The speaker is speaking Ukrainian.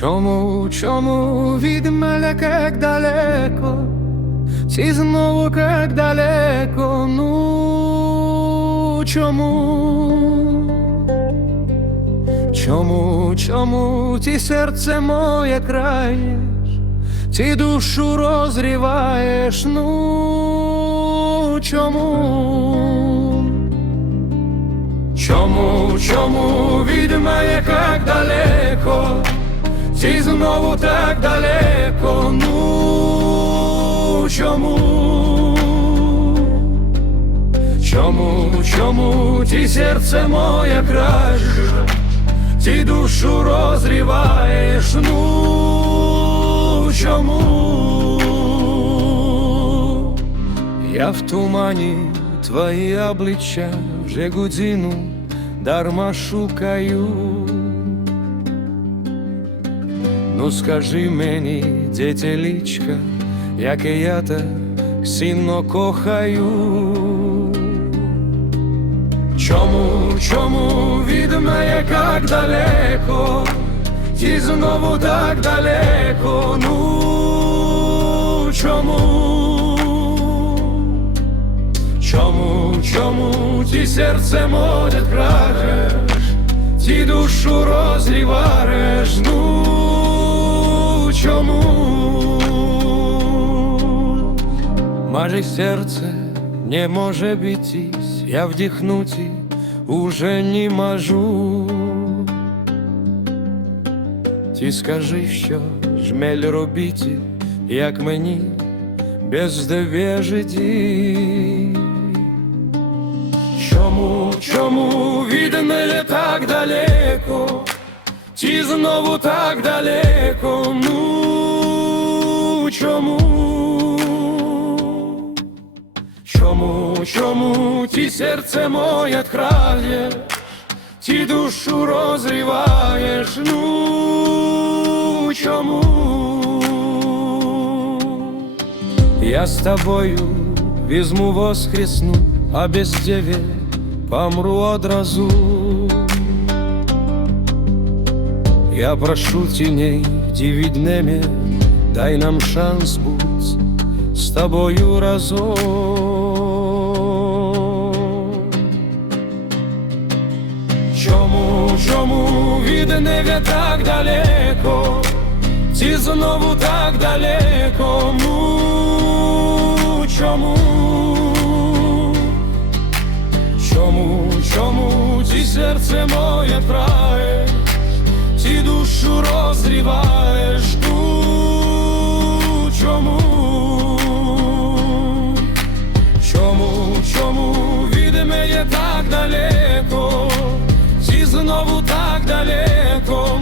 Чому, чому від мене як далеко, ці знову як далеко, ну чому? Чому, чому ти серце моє краєш, ти душу розріваєш, ну чому? Чому, чому від мене як далеко, так далеко, ну чому? Чому, чому ти серце моє краєш, ти душу розріваєш, ну чому? Я в тумані твої обличчя вже годину дарма шукаю. Ну скажи мені, дитя лічка, яке я так сильно кохаю. Чому, чому від мене як далеко, ти знову так далеко, ну чому? Чому, чому ти серце моє краєш, ти душу розріваєш, ну чому? Маже серце не може битись, я вдихнути уже не можу. Ти скажи, що жмель робити, як мені без довежиді. Ти знову так далеко, ну чому? Чому, чому ти серце моє тхраєш, ти душу розриваєш, ну чому? Я с тобою візьму воскресну, а без тебе помру одразу. Я прошу тіней дивіднеме, дай нам шанс бути з тобою разом. Чому, чому від небе так далеко, ті знову так далеко, ну чому? Чому, чому ті серце моє траєш, ті душу розріваєш ту чому, чому, чому від мене так далеко, всі знову так далеко.